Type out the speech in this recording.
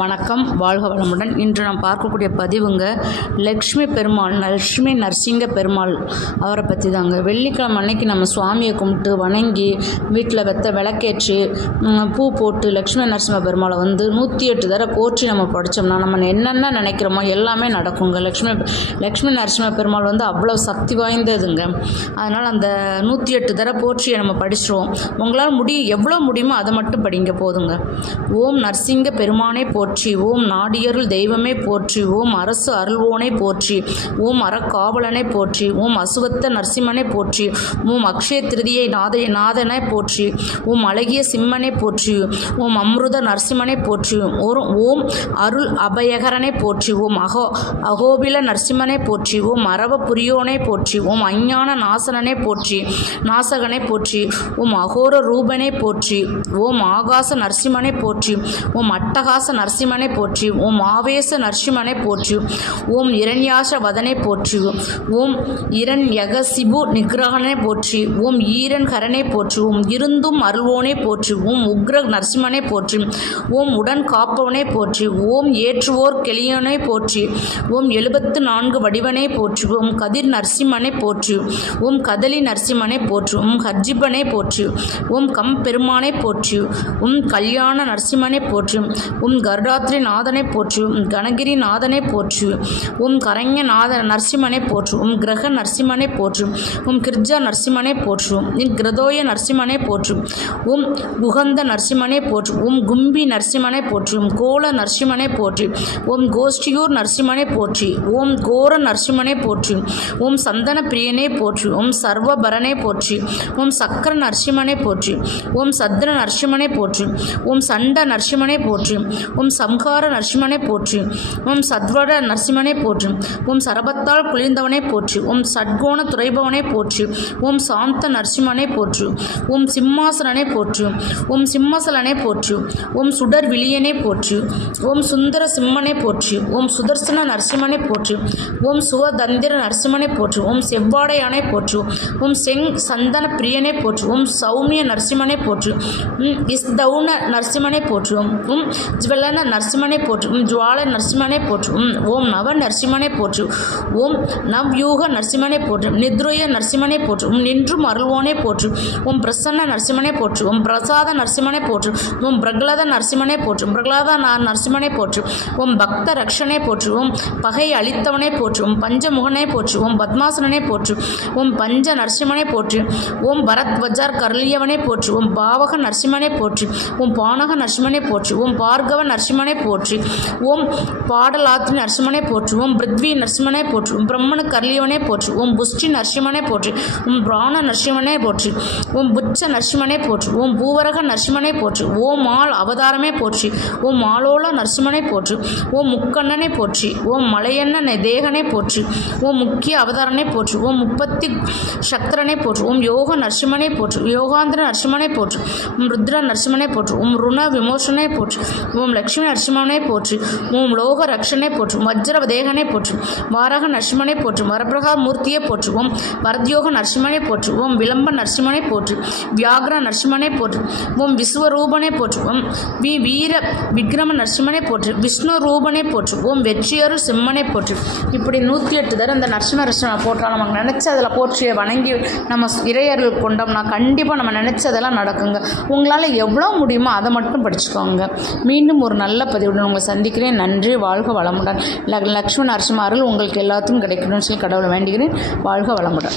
வணக்கம். வாழ்க வளமுடன். இன்று நாம் பார்க்கக்கூடிய பதிவுங்க லக்ஷ்மி பெருமாள் லக்ஷ்மி நரசிங்க பெருமாள் அவரை பற்றி தாங்க வெள்ளிக்கிழமை அன்னைக்கு நம்ம சுவாமியை கும்பிட்டு வணங்கி வீட்டில் வெத்த விளக்கேற்றி பூ போட்டு லக்ஷ்மி நரசிம்ம பெருமாளை வந்து நூற்றி எட்டு தடவை போற்றி நம்ம படித்தோம்னா நம்ம என்னென்ன நினைக்கிறோமோ எல்லாமே நடக்குங்க. லக்ஷ்மி லக்ஷ்மி நரசிம்ம பெருமாள் வந்து அவ்வளோ சக்தி வாய்ந்ததுங்க. அதனால் அந்த நூற்றி எட்டு தடவை போற்றியை நம்ம படிச்சிருவோம். உங்களால் முடியும் எவ்வளோ முடியுமோ அதை மட்டும் படிங்க போதுங்க. ஓம் நரசிங்க பெருமானை போற்றி ஓம் நாடியருள் தெய்வமே போற்றி ஓம் அரசு அருள்வோனை போற்றி ஓம் அறக்காவலனை போற்றி ஓம் அசுவத்த நரசிம்மனை போற்றி ஓம் அக்ஷய திருதியை நாத நாதனை போற்றி ஓம் அழகிய சிம்மனை போற்றி ஓம் அம்ருத நரசிம்மனை போற்றி ஓர் ஓம் அருள் அபயகரனை போற்றி ஓம் அகோ அகோபில நரசிம்மனை போற்றி ஓம் அரவ புரியோனை போற்றி ஓம் அஞ்ஞான நாசனனை போற்றி நாசகனை போற்றி ஓம் அகோர ரூபனை போற்றி ஓம் ஆகாச நரசிம்மனை போற்றி ஓம் அட்டகாச நரசிம்மனை போற்றி ஓம் ஆவேச நரசிம்மனை போற்றி ஓம் இரண்யாச வதனை போற்றி ஓம் இரண் யகசிபு நிகிரகனை போற்றி ஓம் ஈரன் கரனை போற்றி ஓம் இருந்தும் அருள்வோனை போற்றி ஓம் உக்ர நரசிம்மனை போற்றி ஓம் உடன் காப்பவனை போற்றி ஓம் ஏற்றுவோர் கெளியனை போற்றி ஓம் எழுபத்து நான்கு வடிவனை போற்றி ஓம் கதிர் நரசிம்மனை போற்றி ஓம் கதலி நரசிம்மனை போற்றி ஓம் ஹர்ஜிபனை போற்றி ஓம் கம் பெருமானை போற்றி உம் கல்யாண நரசிம்மனை போற்றி உம் கர் வருடாத்திரி நாதனை போற்று உம் கனகிரி நாதனை போற்று உம் கரங்க நாத நரசிம்மனை போற்று உம் கிரக நரசிம்மனை போற்று உம் கிர்ஜா நரசிம்மனை போற்று ஓம் கிரதோய நரசிம்மனை போற்று உம் குகந்த நரசிம்மனை போற்று உம் கும்பி நரசிம்மனை போற்று உம் கோல நரசிம்மனை போற்றி ஓம் கோஷ்டியூர் நரசிம்மனை போற்றி ஓம் கோர நரசிம்மனை போற்றி ஓம் சந்தன பிரியனை போற்றி ஓம் சர்வபரனை போற்றி ஓம் சக்கர நரசிம்மனை போற்றி ஓம் சத்ர நரசிம்மனை போற்றி ஓம் சண்ட நரசிம்மனை போற்றி ஓம் சம்ஹார நரசிம்மனை போற்றி ஓம் சத்வட நரசிம்மனை போற்றி ஓம் சரபத்தால் குளிர்ந்தவனை போற்றி ஓம் சட்கோண துறைபவனை போற்றி ஓம் சாந்த நரசிம்மனை போற்று ஓம் சிம்மாசனனை போற்று ஓம் சிம்மசலனை போற்று ஓம் சுடர் விழியனை போற்று ஓம் சுந்தர சிம்மனை போற்று ஓம் சுதர்சன நரசிம்மனை போற்று ஓம் சுவதந்திர நரசிம்மனை போற்று ஓம் செவ்வாடையானை போற்று ஓம் செங் சந்தன பிரியனை போற்று ஓம் சௌமிய நரசிம்மனை போற்று ஓம் இஸ்தௌன நரசிம்மனை போற்றி ஓம் ஜுவலன நரசிம்மனை போற்றும் ஜுவால நரசிம்மனை போற்றும் ஓம் ஓம் நவ நரசிம்மனை போற்றும் ஓம் நவ்யூக நரசிம்மனை போற்றும் நித்ருய நரசிம்மனை போற்றும் நின்றும் அருள்வோனை போற்றும் ஓம் பிரசன்ன நரசிம்மனை போற்றும் ஓம் பிரசாத நரசிம்மனை போற்றும் ஓம் பிரகலத நரசிம்மனை போற்றும் பிரகலாத நரசிம்மனை போற்றும் ஓம் பக்த ரக்ஷனை போற்றுவோம் ஓம் பகை அளித்தவனை போற்றி பஞ்சமுகனை போற்றுவோம் ஓம் பத்மாசனனை போற்று ஓம் பஞ்ச நரசிம்மனை போற்றி ஓம் பரத்வஜார் கருளியவனை போற்று ஓம் பாவக நரசிம்மனை போற்றி ஓம் பானக நரசிம்மனை போற்று ஓம் பார்கவ நரசிம்மனை போற்றி ஓம் பாடலாத்ரி நரசிம்மனை போற்றி ஓம் பிருத்வி நரசிம்மனை போற்றி ஓம் பிரம்மண கர்லியவனே போற்றி ஓம் புஷ்டி நரசிம்மனை போற்றி ஓம் பிராண நரசிம்மனை போற்றி ஓம் புச்ச நரசிம்மனே போற்றி ஓம் பூவரக நரசிம்மனை போற்றி ஓம் ஆள் அவதாரமே போற்றி ஓம் ஆளோள நரசிம்மனை போற்றி ஓம் முக்கண்ணனை போற்றி ஓம் மலையண்ண தேகனை போற்றி ஓம் முக்கிய அவதாரனை போற்றி ஓம் முப்பத்தி சக்தரனை போற்றி ஓம் யோக நரசிம்மனை போற்றி யோகாந்திர நரசிம்மனை போற்றி ஓம் ருத்ர நரசிம்மனை போற்றி ஓம் ருண விமோசனை போற்றி ஓம் லக்ஷ்மி நரசிம்மனே போற்றி ஓம் லோக ரக்ஷனை போற்றும் வஜ்ரவதேகனே வஜ்ர தேகனை வாரக நரசிம்மனே போற்றும் வரப்பிரகா மூர்த்தியை போற்றுவோம் வரத்யோக நரசிம்மனே போற்றுவோம் ஓம் விளம்ப நரசிம்மனை போற்றி வியாகர நரசிம்மனை போற்றி ஓம் விஸ்வரூபனே போற்றுவோம் வி வீர விக்ரம நரசிம்மனை போற்றி விஷ்ணு ரூபனை போற்று ஓம் வெற்றியரு சிம்மனை போற்று. இப்படி நூற்றி எட்டு தடவை இந்த நரசிம்ம நரசிம்மனை போட்டால் நமக்கு நினச்ச அதில் போற்றியை வணங்கி நம்ம இறையர்கள் கொண்டோம்னா கண்டிப்பாக நம்ம நினச்சதெல்லாம் நடக்குங்க. உங்களால் எவ்வளோ முடியுமோ அதை மட்டும் படிச்சுக்கோங்க. மீண்டும் ஒரு நல்ல பதிவுடன் உங்களை சந்திக்கிறேன். நன்றி வாழ்க வளமுடன். ல- லக்ஷ்மி உங்களுக்கு எல்லாத்துக்கும் கிடைக்கணும்னு சொல்லி கடவுளை வேண்டுகிறேன் வாழ்க வளமுடன்.